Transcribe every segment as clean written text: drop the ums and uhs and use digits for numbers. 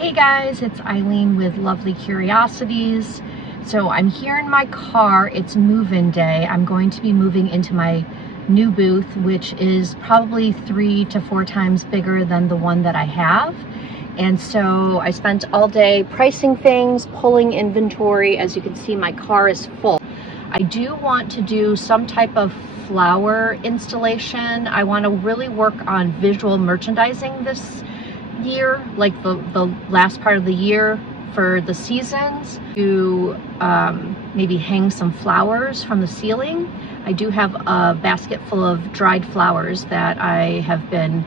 Hey guys, it's Eileen with Lovely Curiosities. So I'm here in my car. It's move-in day. I'm going to be moving into my new booth, which is probably 3 to 4 times bigger than the one that I have. And so I spent all day pricing things, pulling inventory. As you can see, my car is full. I do want to do some type of flower installation. I want to really work on visual merchandising this year, like the last part of the year for the seasons, to maybe hang some flowers from the ceiling. I do have a basket full of dried flowers that I have been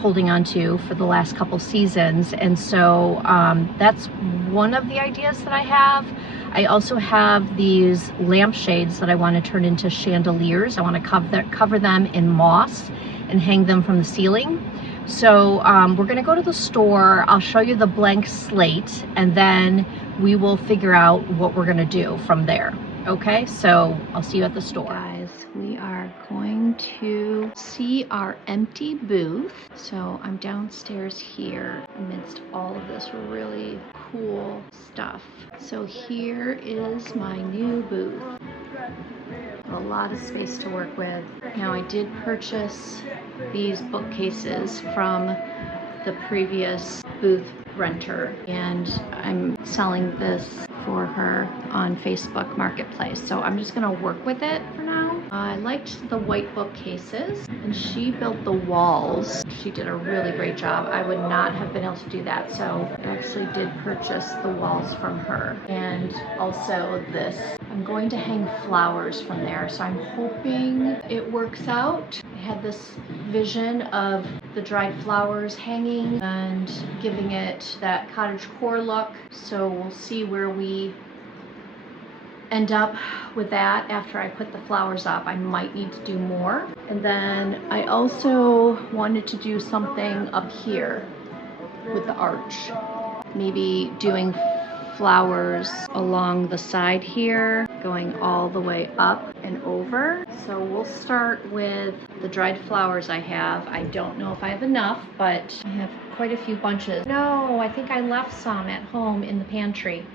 holding on to for the last couple seasons, and so that's one of the ideas that I have. I also have these lampshades that I want to turn into chandeliers. I want to cover them in moss and hang them from the ceiling. So we're gonna go to the store. I'll show you the blank slate, and then we will figure out what we're gonna do from there. Okay, so I'll see you at the store. Guys, we are going to see our empty booth. So I'm downstairs here amidst all of this really cool stuff. So here is my new booth. A lot of space to work with. Now, I did purchase these bookcases from the previous booth renter, and I'm selling this for her on Facebook Marketplace. So I'm just gonna work with it for now. I liked the white bookcases, and she built the walls. She did a really great job. I would not have been able to do that, so I actually did purchase the walls from her. And also this. I'm going to hang flowers from there, so I'm hoping it works out. I had this vision of the dried flowers hanging and giving it that cottagecore look, so we'll see where we end up with that after I put the flowers up. I might need to do more. And then I also wanted to do something up here with the arch, maybe doing flowers along the side here, going all the way up and over. So we'll start with the dried flowers I have. I don't know if I have enough, but I have quite a few bunches. No, I think I left some at home in the pantry.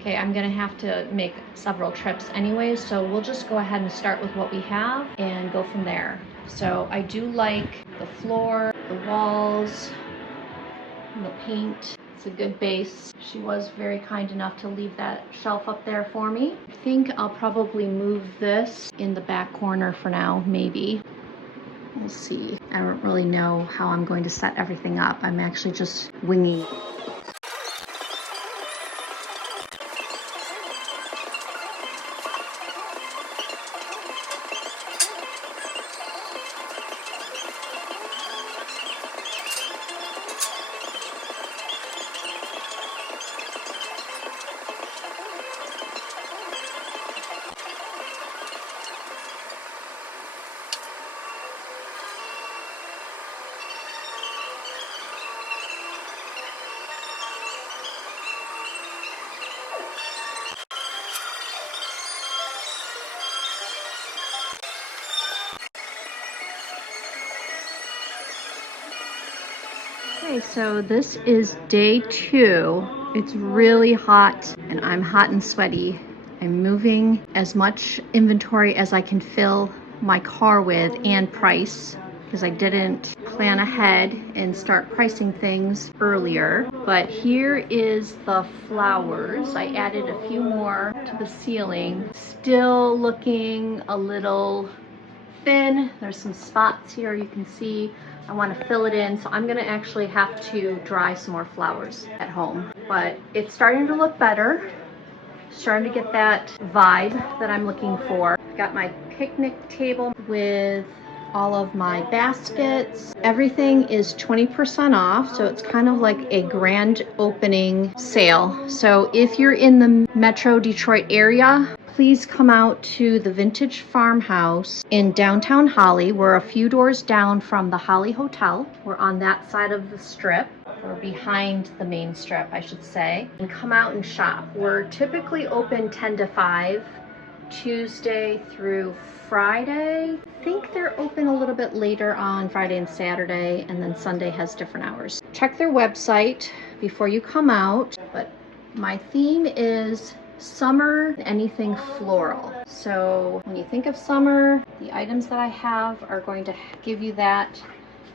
Okay, I'm gonna have to make several trips anyways, so we'll just go ahead and start with what we have and go from there. So I do like the floor, the walls, and the paint. It's a good base. She was very kind enough to leave that shelf up there for me. I think I'll probably move this in the back corner for now, maybe. We'll see. I don't really know how I'm going to set everything up. I'm actually just winging it. Okay, so this is day 2. It's really hot and I'm hot and sweaty. I'm moving as much inventory as I can fill my car with and price, because I didn't plan ahead and start pricing things earlier. But here is the flowers. I added a few more to the ceiling. Still looking a little thin. There's some spots here you can see. I want to fill it in, so I'm going to actually have to dry some more flowers at home. But it's starting to look better. Starting to get that vibe that I'm looking for. Got my picnic table with all of my baskets. Everything is 20% off, so it's kind of like a grand opening sale. So if you're in the Metro Detroit area, please come out to the Vintage Farmhouse in downtown Holly. We're a few doors down from the Holly Hotel. We're on that side of the strip, or behind the main strip, I should say, and come out and shop. We're typically open 10 to 5, Tuesday through Friday. I think they're open a little bit later on Friday and Saturday, and then Sunday has different hours. Check their website before you come out, but my theme is summer, anything floral. So when you think of summer, the items that I have are going to give you that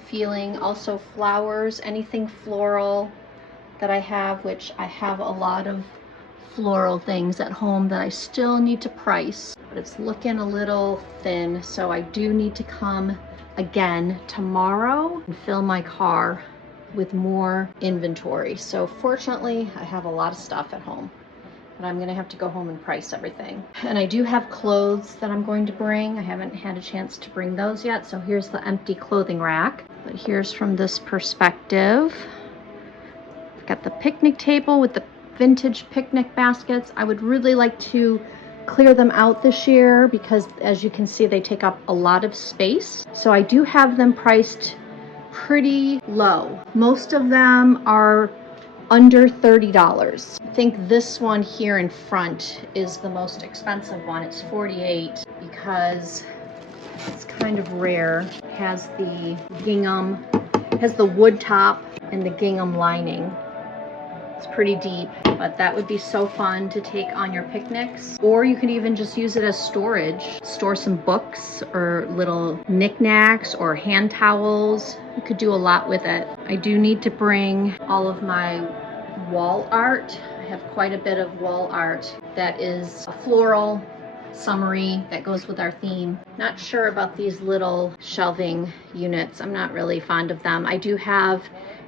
feeling. Also flowers, anything floral that I have, which I have a lot of floral things at home that I still need to price, but it's looking a little thin, so I do need to come again tomorrow and fill my car with more inventory. So fortunately, I have a lot of stuff at home, but I'm gonna have to go home and price everything. And I do have clothes that I'm going to bring. I haven't had a chance to bring those yet, so here's the empty clothing rack. But here's from this perspective. I've got the picnic table with the vintage picnic baskets. I would really like to clear them out this year because, as you can see, they take up a lot of space. So I do have them priced pretty low. Most of them are under $30. I think this one here in front is the most expensive one. It's $48 because it's kind of rare. It has the gingham, has the wood top and the gingham lining. It's pretty deep, but that would be so fun to take on your picnics. Or you could even just use it as storage. Store some books or little knickknacks or hand towels. You could do a lot with it. I do need to bring all of my wall art. I have quite a bit of wall art that is a floral, summery, that goes with our theme. Not sure about these little shelving units. I'm not really fond of them. I do have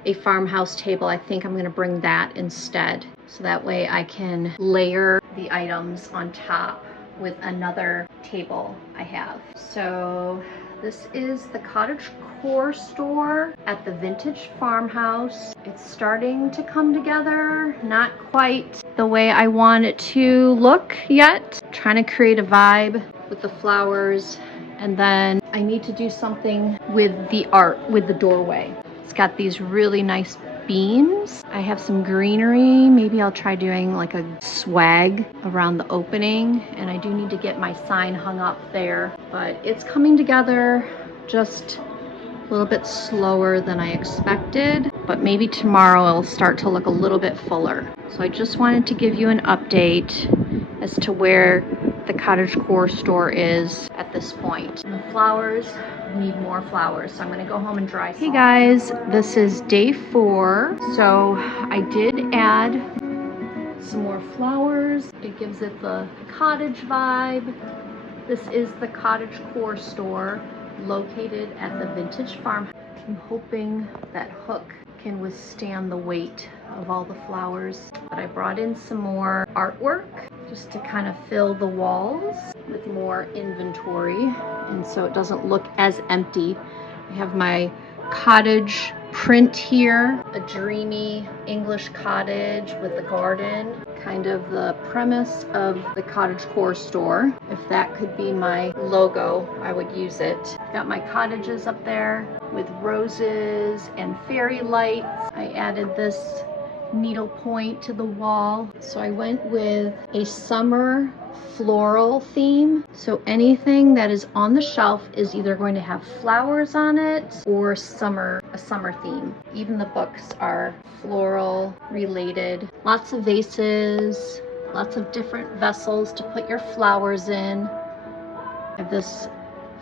a farmhouse table. I think I'm going to bring that instead, so that way I can layer the items on top with another table I have. So this is the Cottagecore Store at the Vintage Farmhouse. It's starting to come together. Not quite the way I want it to look yet. Trying to create a vibe with the flowers, and then I need to do something with the art, with the doorway. It's got these really nice beams. I have some greenery. Maybe I'll try doing like a swag around the opening, and I do need to get my sign hung up there, but it's coming together just a little bit slower than I expected, but maybe tomorrow it'll start to look a little bit fuller. So I just wanted to give you an update as to where the Cottagecore Store is at this point. And the flowers need more flowers, so I'm gonna go home and dry some. Hey guys, this is day 4. So I did add some more flowers. It gives it the cottage vibe. This is the Cottagecore Store located at the Vintage Farm. I'm hoping that hook can withstand the weight of all the flowers. But I brought in some more artwork just to kind of fill the walls with more inventory, and so it doesn't look as empty. I have my cottage print here, a dreamy English cottage with a garden, kind of the premise of the Cottagecore Store. If that could be my logo, I would use it. I've got my cottages up there with roses and fairy lights. I added this needlepoint to the wall. So I went with a summer floral theme. So anything that is on the shelf is either going to have flowers on it or a summer theme. Even the books are floral related. Lots of vases, lots of different vessels to put your flowers in. I have this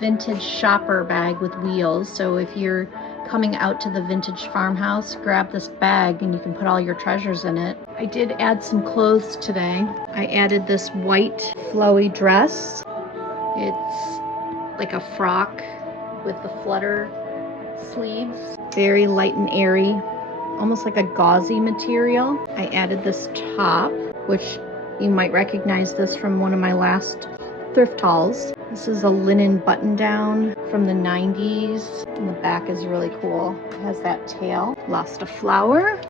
vintage shopper bag with wheels, so if you're coming out to the Vintage Farmhouse, grab this bag and you can put all your treasures in it. I did add some clothes today. I added this white flowy dress. It's like a frock with the flutter sleeves. Very light and airy, almost like a gauzy material. I added this top, which you might recognize this from one of my last thrift hauls. This is a linen button down from the 90s, and the back is really cool. It has that tail. Lost a flower.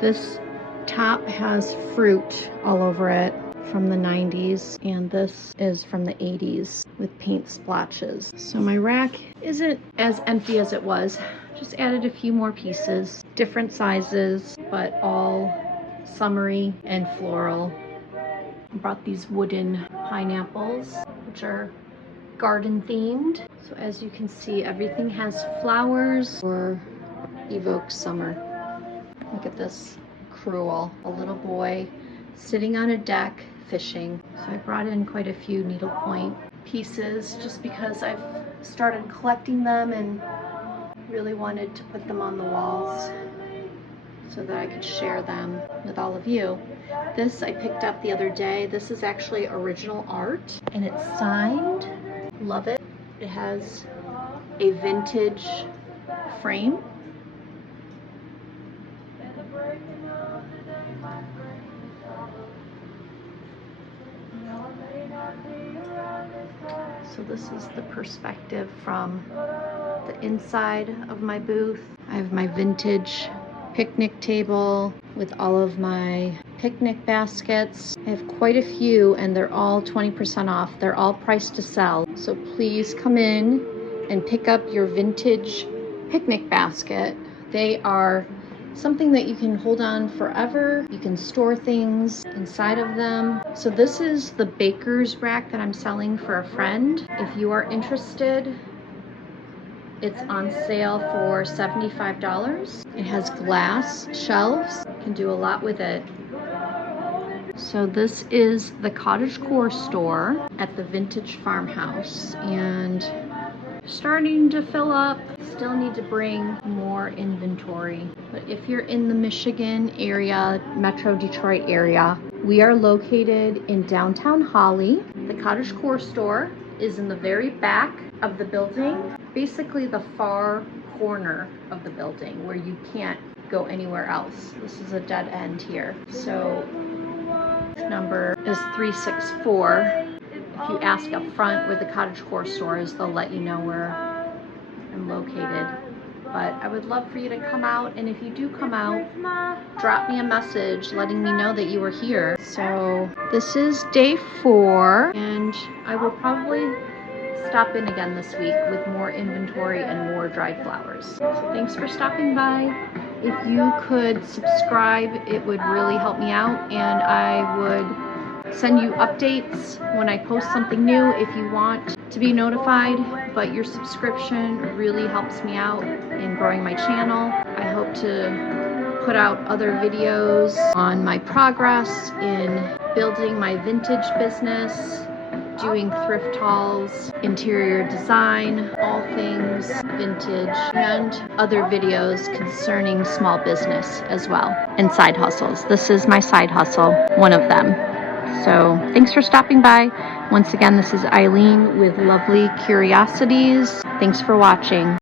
This top has fruit all over it from the 90s, and this is from the 80s with paint splotches. So my rack isn't as empty as it was. Just added a few more pieces, different sizes, but all summery and floral. I brought these wooden pineapples, which are garden themed. So as you can see, everything has flowers or evokes summer. Look at this cruel, a little boy sitting on a deck fishing. So I brought in quite a few needlepoint pieces just because I've started collecting them and really wanted to put them on the walls so that I could share them with all of you. This I picked up the other day. This is actually original art and it's signed. Love it. It has a vintage frame. So this is the perspective from the inside of my booth. I have my vintage picnic table with all of my picnic baskets. I have quite a few and they're all 20% off. They're all priced to sell. So please come in and pick up your vintage picnic basket. They are something that you can hold on forever. You can store things inside of them. So this is the baker's rack that I'm selling for a friend. If you are interested, it's on sale for $75. It has glass shelves. You can do a lot with it. So this is the Cottagecore Store at the Vintage Farmhouse, and starting to fill up. Still need to bring more inventory. But if you're in the Michigan area, Metro Detroit area, we are located in downtown Holly. The Cottagecore Store is in the very back of the building, basically the far corner of the building where you can't go anywhere else. This is a dead end here. So this number is 364. If you ask up front where the Cottagecore Store is, they'll let you know where I'm located. But I would love for you to come out, and if you do come out, drop me a message letting me know that you were here. So this is day 4, and I will probably stop in again this week with more inventory and more dried flowers. So thanks for stopping by. If you could subscribe, it would really help me out, and I would send you updates when I post something new if you want to be notified. But your subscription really helps me out in growing my channel. I hope to put out other videos on my progress in building my vintage business, doing thrift hauls, interior design, all things vintage, and other videos concerning small business as well, and side hustles. This is my side hustle, one of them. So thanks for stopping by. Once again, this is Eileen with Lovely Curiosities. Thanks for watching.